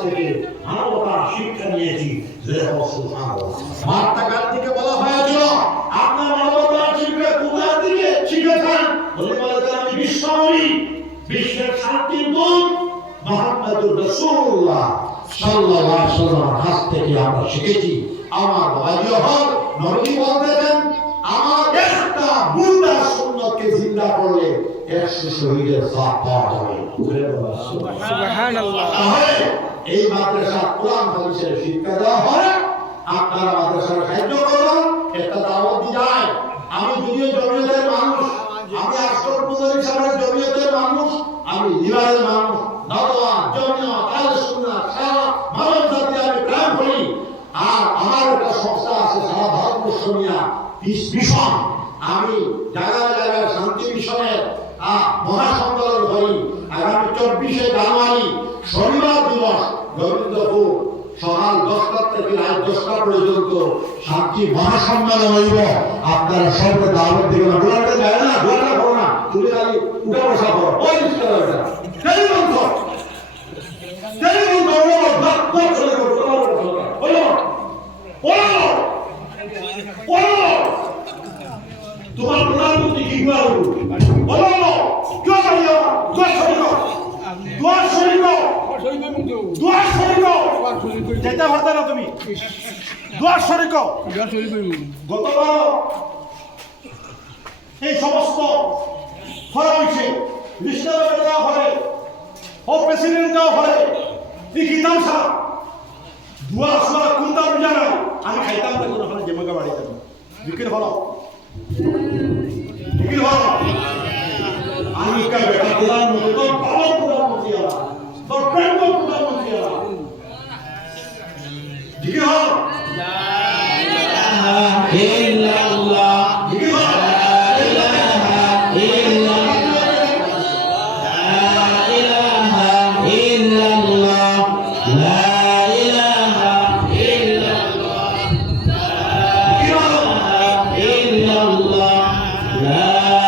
থেকে মানবতার শিক্ষা নিয়েছি। যে সুবহানাল্লাহ। মহাত্মা গান্ধীকে বলা হয়েছিল আপনার মানবতার শিক্ষা কোথা থেকে শিখেছেন? উনি বলেছেন আমি বিশ্বনবী, বিশ্বের শান্তির দূত মুহাম্মদুর রাসূলুল্লাহ সাল্লাল্লাহু আলাইহি ওয়াসাল্লামের কাছ থেকে আমরা শিখেছি। আমার বাবাজি হক নবী বলতেন আমার একটা মুর্দা সুন্নতকে জিন্দা করলে 100 শহীদের সওয়াব পাওয়া যাবে। সুবহানাল্লাহ। তাহলে এই মাদ্রাসা কোরআন হাদিসের শিক্ষা দেওয়া হয়, আপনারা মাদ্রাসার সাহায্য করুন, একটা দাওয়াত দিয়ে যায়। আমি যদিও জমিয়তের মানুষ, আমি আশরাফ মুজাহিদ সাহেবের জমিয়তের মানুষ, আমি লিবারেল মানুষ, দাওয়া জমিয়ত আহলে সুন্নাহ সারা মানব জাতি আমি প্রাণ করি। আর আমার একটা সংস্থা আছে সারা ভারতবর্ষ নিয়ে পিস মিশন। আমি জায়গায় জায়গায় শান্তি মিশনের মহাসম্মেলন করি। আগামী 24শে জানুয়ারি শনিবার দিবস গোবিন্দপুর সকাল 10টা থেকে রাত 10টা পর্যন্ত শান্তি মহাসম্মেলন হইব। আপনারা সবাই দাওয়াত দিবেন। গোলাটা যায় না, গোলাটা করো না, তুমি খালি উঠে বসা করো। ওই ইস্তারা কেন বলছো তোমার প্রধানমন্ত্রী কি যেটা হতো না তুমি দোয়ার শরীক গতবার এই সমস্ত করা হয়েছে। লিস্টার দেওয়া হবে, ও প্রেসিডেন্ট দেওয়া হবে, এই কিতাব ছাড়া দুয়া আসলা কোনটা বুঝা নাই। আমি খাইতাম না কোনো ওখানে জেমাকা বাড়িতে বিক্রি হলো বিক্রি হলো। আমি কা বেটা প্রধানমন্ত্রী তো ভালো প্রধানমন্ত্রী আলা তো প্রেম প্রধানমন্ত্রী আলা বিক্রি হলো। লা ইলাহা ইল্লাল্লাহ বিক্রি হলো। La